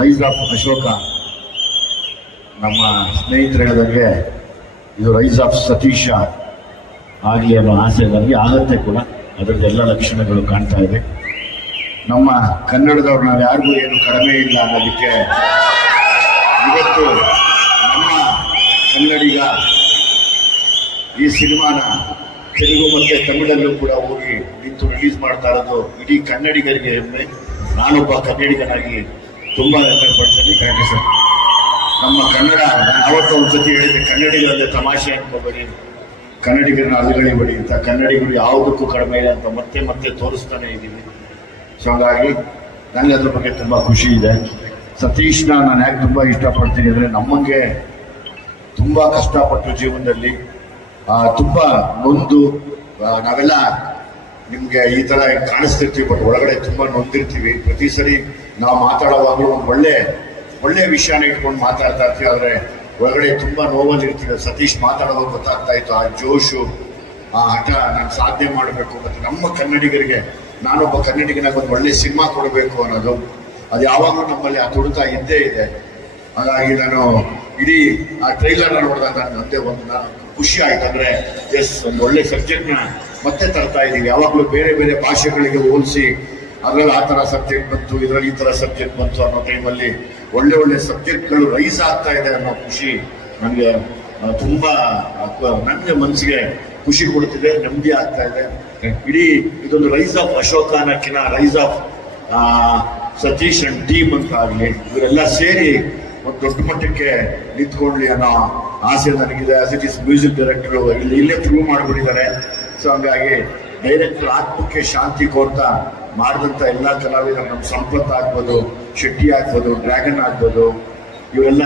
Rice of Ashoka ನಮ್ಮ ಸ್ನೇಹಿತರು ಹೇಳಿದಂಗೆ ಇದು ರೈಸ್ ಆಫ್ ಸತೀಶ ಆಗಲಿ ಅನ್ನೋ ಆಸೆ ನನಗೆ ಆಗುತ್ತೆ ಕೂಡ. ಅದರದ್ದು ಎಲ್ಲ ಲಕ್ಷಣಗಳು ಕಾಣ್ತಾ ಇದೆ. ನಮ್ಮ ಕನ್ನಡದವ್ರು ನಾವು ಯಾರಿಗೂ ಏನು ಕಡಿಮೆ ಇಲ್ಲ ಅನ್ನೋದಕ್ಕೆ ಇವತ್ತು ನಮ್ಮ ಕನ್ನಡಿಗ ಈ ಸಿನಿಮಾನ ತೆಲುಗು ಮತ್ತು ತಮಿಳಲ್ಲೂ ಕೂಡ ಹೋಗಿ ನಿಂತು ರಿಲೀಸ್ ಮಾಡ್ತಾ ಇರೋದು ಇಡೀ ಕನ್ನಡಿಗರಿಗೆ ಹೆಮ್ಮೆ. ನಾನೊಬ್ಬ ಕನ್ನಡಿಗನಾಗಿ ತುಂಬ ಹೆಮ್ಮೆ ಪಡ್ತೀನಿ. Thank you sir. ನಮ್ಮ ಕನ್ನಡ, ನಾನು ಅವತ್ತು ಒಂದ್ಸತಿ ಹೇಳಿದ್ದೆ, ಕನ್ನಡಿಗರಲ್ಲೇ ತಮಾಷೆ ಅನ್ಕೋಬೇಡಿ, ಕನ್ನಡಿಗರನ್ನ ಅಲುಗಳಿಬೇಡಿ ಅಂತ. ಕನ್ನಡಿಗರು ಯಾವುದಕ್ಕೂ ಕಡಿಮೆ ಇಲ್ಲ ಅಂತ ಮತ್ತೆ ಮತ್ತೆ ತೋರಿಸ್ತಾನೆ ಇದ್ದೀವಿ. ಸೊ ಹಾಗಾಗಿ ನನಗೆ ಅದ್ರ ಬಗ್ಗೆ ತುಂಬ ಖುಷಿ ಇದೆ. ಸತೀಶ್ನ ನಾನು ಯಾಕೆ ತುಂಬ ಇಷ್ಟಪಡ್ತೀನಿ ಅಂದರೆ, ನಮಗೆ ತುಂಬ ಕಷ್ಟಪಟ್ಟು ಜೀವನದಲ್ಲಿ ತುಂಬ ನೊಂದು, ನಾವೆಲ್ಲ ನಿಮಗೆ ಈ ಥರ ಕಾಣಿಸ್ತಿರ್ತೀವಿ, ಬಟ್ ಒಳಗಡೆ ತುಂಬ ನೊಂದಿರ್ತೀವಿ. ಪ್ರತಿ ಸರಿ ನಾವು ಮಾತಾಡುವಾಗಲೂ ಒಂದು ಒಳ್ಳೆ ವಿಷಯನ ಇಟ್ಕೊಂಡು ಮಾತಾಡ್ತಾ ಇರ್ತೀವಿ, ಆದರೆ ಒಳಗಡೆ ತುಂಬ ನೋವಲ್ಲಿರ್ತೀವಿ. ಸತೀಶ್ ಮಾತಾಡೋದು ಗೊತ್ತಾಗ್ತಾ ಇತ್ತು, ಆ ಜೋಶು, ಆ ಹಠ, ನಾನು ಸಾಧನೆ ಮಾಡಬೇಕು ಮತ್ತು ನಮ್ಮ ಕನ್ನಡಿಗರಿಗೆ ನಾನೊಬ್ಬ ಕನ್ನಡಿಗನಾಗ ಒಂದು ಒಳ್ಳೆ ಸಿನಿಮಾ ಕೊಡಬೇಕು ಅನ್ನೋದು ಅದು ಯಾವಾಗಲೂ ನಮ್ಮಲ್ಲಿ ಆ ತುಡಿತ ಇದ್ದೇ ಇದೆ. ಹಾಗಾಗಿ ನಾನು ಇಡೀ ಆ ಟ್ರೈಲರ್ನ ನೋಡಿದಾಗ ನನಗೆ ನಾನು ಖುಷಿ ಆಯ್ತು. ಅಂದರೆ ಎಸ್, ಒಂದು ಒಳ್ಳೆ ಸಬ್ಜೆಕ್ಟ್ನ ಮತ್ತೆ ತರ್ತಾ ಇದ್ದೀವಿ. ಯಾವಾಗಲೂ ಬೇರೆ ಬೇರೆ ಭಾಷೆಗಳಿಗೆ ಹೋಲಿಸಿ ಅದರಲ್ಲಿ ಆ ಥರ ಸಬ್ಜೆಕ್ಟ್ ಬಂತು, ಇದರಲ್ಲಿ ಈ ಥರ ಸಬ್ಜೆಕ್ಟ್ ಬಂತು ಅನ್ನೋ ಟೈಮಲ್ಲಿ ಒಳ್ಳೆ ಸಬ್ಜೆಕ್ಟ್ಗಳು ರೈಸ್ ಆಗ್ತಾ ಇದೆ ಅನ್ನೋ ಖುಷಿ ನನಗೆ ತುಂಬ, ನನಗೆ ಮನಸ್ಸಿಗೆ ಖುಷಿ ಕೊಡ್ತಿದೆ, ನೆಮ್ಮದಿ ಆಗ್ತಾ ಇದೆ. ಇಡೀ ಇದೊಂದು ರೈಸ್ ಆಫ್ ಅಶೋಕ ಅನ್ನೋಕ್ಕಿಂತ rise of Satish and team ಅಂತ ಆಗಲಿ, ಇವರೆಲ್ಲ ಸೇರಿ ಒಂದು ದೊಡ್ಡ ಮಟ್ಟಕ್ಕೆ ನಿಂತ್ಕೊಳ್ಳಿ ಅನ್ನೋ ಆಸೆ ನನಗಿದೆ. As it is music director ಇಲ್ಲೇ ಪ್ರೂವ್ ಮಾಡಿಬಿಟ್ಟಿದ್ದಾರೆ. ಸೊ ಹಂಗಾಗಿ ಡೈರೆಕ್ಟರ್ ಆತ್ಮಕ್ಕೆ ಶಾಂತಿ ಕೋರ್ತಾ ಮಾಡಿದಂಥ ಎಲ್ಲ ಕಲಾವಿದರು, ನಮ್ಮ ಸಂಪತ್ ಆಗ್ಬೋದು, ಶೆಟ್ಟಿ ಆಗ್ಬೋದು, ಡ್ರ್ಯಾಗನ್ ಆಗ್ಬೋದು, ಇವರೆಲ್ಲ